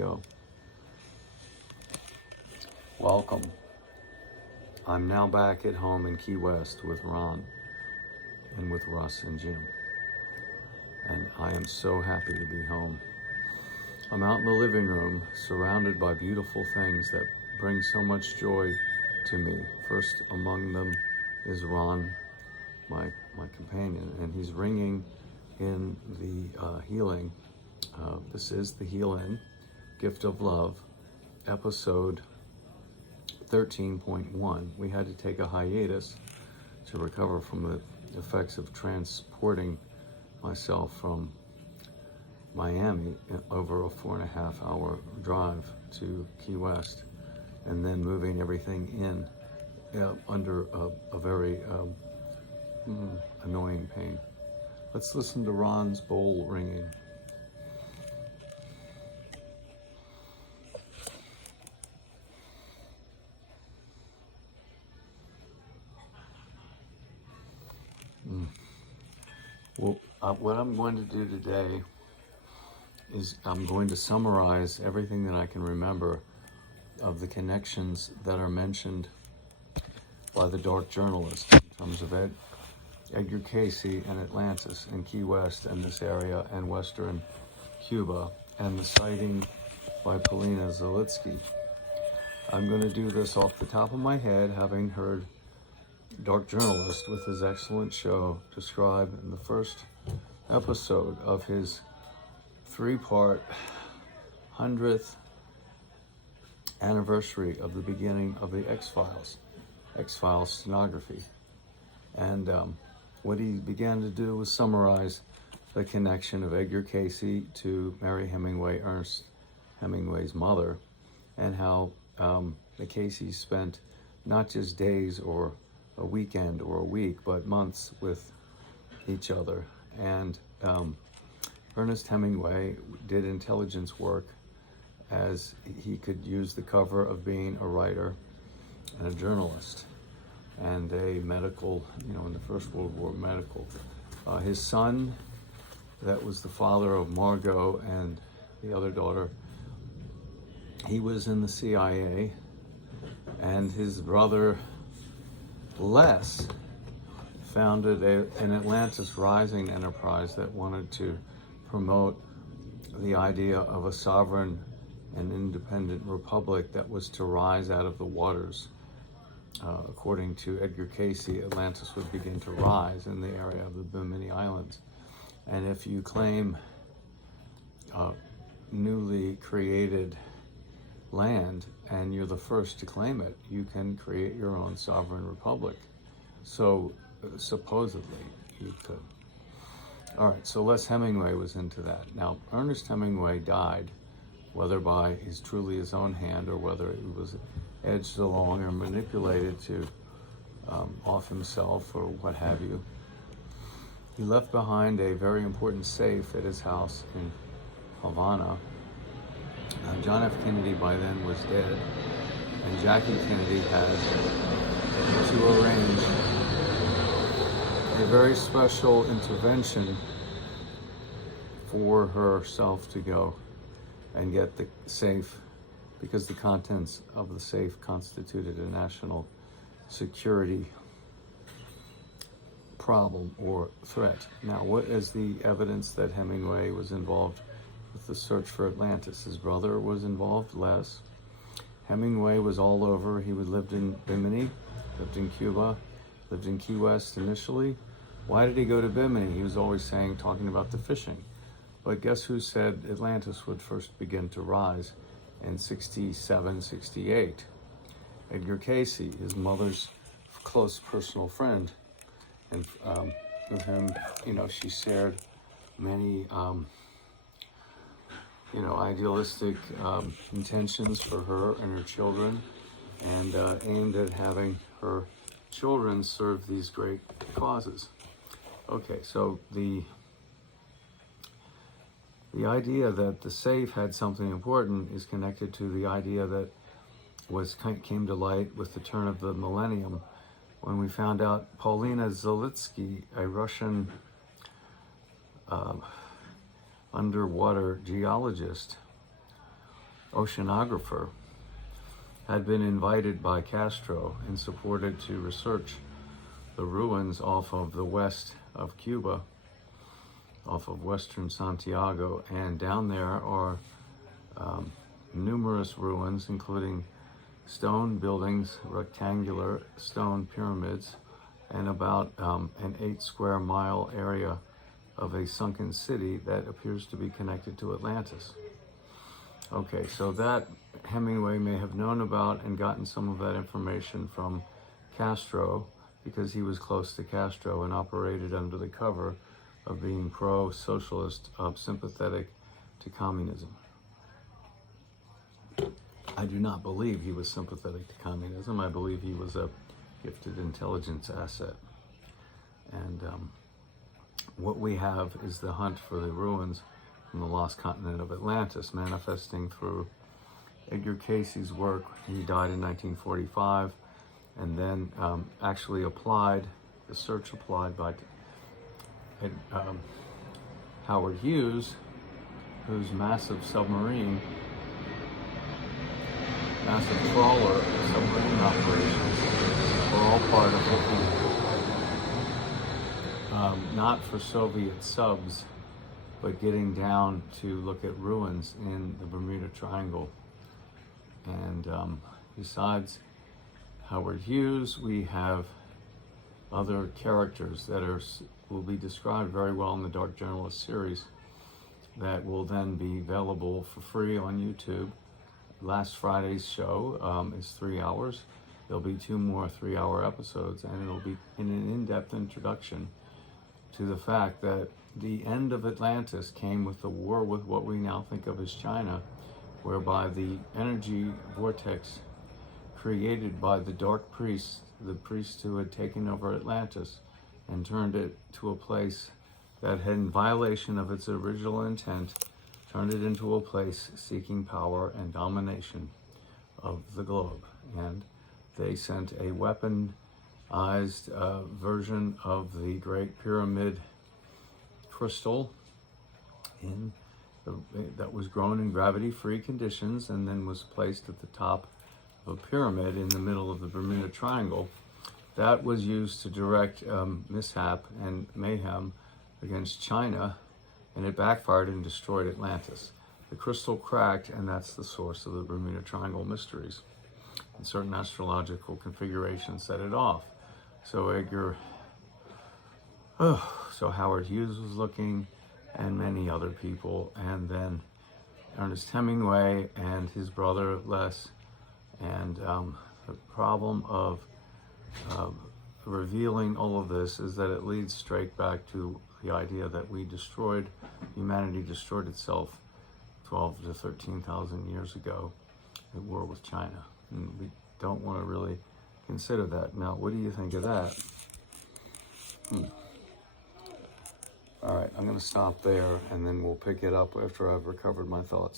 Go. Welcome. I'm now back at home in Key West with Ron and with Russ and Jim. And I am so happy to be home. I'm out in the living room surrounded by beautiful things that bring so much joy to me. First among them is Ron, my companion, and he's ringing in the healing. This is the Heal-In, Gift of Love, episode 13.1. We had to take a hiatus to recover from the effects of transporting myself from Miami over a 4.5-hour drive to Key West, and then moving everything in under a very annoying pain. Let's listen to Ron's bowl ringing. Well, what I'm going to do today is I'm going to summarize everything that I can remember of the connections that are mentioned by the dark journalist in terms of Edgar Casey and Atlantis and Key West and this area and Western Cuba and the sighting by Polina Zalitsky. I'm going to do this off the top of my head, having heard dark journalist with his excellent show describe in the first episode of his 3-part 100th anniversary of the beginning of the X-Files stenography. And what he began to do was summarize the connection of Edgar Casey to Mary Hemingway, Ernest Hemingway's mother, and how the Caseys spent not just days or a weekend or a week, but months with each other. And Ernest Hemingway did intelligence work as he could use the cover of being a writer and a journalist and a medical, in the First World War medical. His son, that was the father of Margot and the other daughter, he was in the CIA, and his brother Les founded an Atlantis Rising enterprise that wanted to promote the idea of a sovereign and independent republic that was to rise out of the waters. According to Edgar Casey, Atlantis would begin to rise in the area of the Bimini Islands. And if you claim newly created land and you're the first to claim it, you can create your own sovereign republic. So supposedly you could. All right, so Les Hemingway was into that. Now, Ernest Hemingway died, whether by truly his own hand or whether it was edged along or manipulated to off himself or what have you. He left behind a very important safe at his house in Havana. John F. Kennedy by then was dead, and Jackie Kennedy had to arrange a very special intervention for herself to go and get the safe, because the contents of the safe constituted a national security problem or threat. Now, what is the evidence that Hemingway was involved with the search for Atlantis? His brother was involved, Les. Hemingway was all over. He lived in Bimini, lived in Cuba, lived in Key West initially. Why did he go to Bimini? He was always talking about the fishing. But guess who said Atlantis would first begin to rise in 67, 68? Edgar Casey, his mother's close personal friend. And with him, she shared many idealistic intentions for her and her children, and aimed at having her children serve these great causes. Okay, so the idea that the safe had something important is connected to the idea that came to light with the turn of the millennium, when we found out Polina Zalitsky, a Russian underwater geologist, oceanographer, had been invited by Castro and supported to research the ruins off of the west of Cuba, off of western Santiago, and down there are numerous ruins, including stone buildings, rectangular stone pyramids, and about an 8 square mile area of a sunken city that appears to be connected to Atlantis. Okay, so that Hemingway may have known about and gotten some of that information from Castro, because he was close to Castro and operated under the cover of being pro-socialist, sympathetic to communism. I do not believe he was sympathetic to communism. I believe he was a gifted intelligence asset. And what we have is the hunt for the ruins from the lost continent of Atlantis, manifesting through Edgar Casey's work. He died in 1945, and then actually applied, the search applied by Howard Hughes, whose massive submarine, massive trawler submarine operations were all part of looking, not for Soviet subs, but getting down to look at ruins in the Bermuda Triangle. And besides Howard Hughes, we have other characters that will be described very well in the Dark Journalist series that will then be available for free on YouTube. Last Friday's show is 3 hours. There'll be 2 more 3-hour episodes, and it'll be in an in-depth introduction to the fact that the end of Atlantis came with the war with what we now think of as China, whereby the energy vortex created by the dark priests, the priests who had taken over Atlantis and turned it to a place that had, in violation of its original intent, turned it into a place seeking power and domination of the globe. And they sent a weaponized version of the Great Pyramid crystal that was grown in gravity-free conditions and then was placed at the top of a pyramid in the middle of the Bermuda Triangle. That was used to direct mishap and mayhem against China, and it backfired and destroyed Atlantis. The crystal cracked, and that's the source of the Bermuda Triangle mysteries. And certain astrological configurations set it off. So Howard Hughes was looking, and many other people, and then Ernest Hemingway and his brother Les. And the problem of revealing all of this is that it leads straight back to the idea that humanity destroyed itself 12 to 13,000 years ago at war with China. And we don't want to really consider that. Now, what do you think of that? All right, I'm going to stop there, and then we'll pick it up after I've recovered my thoughts.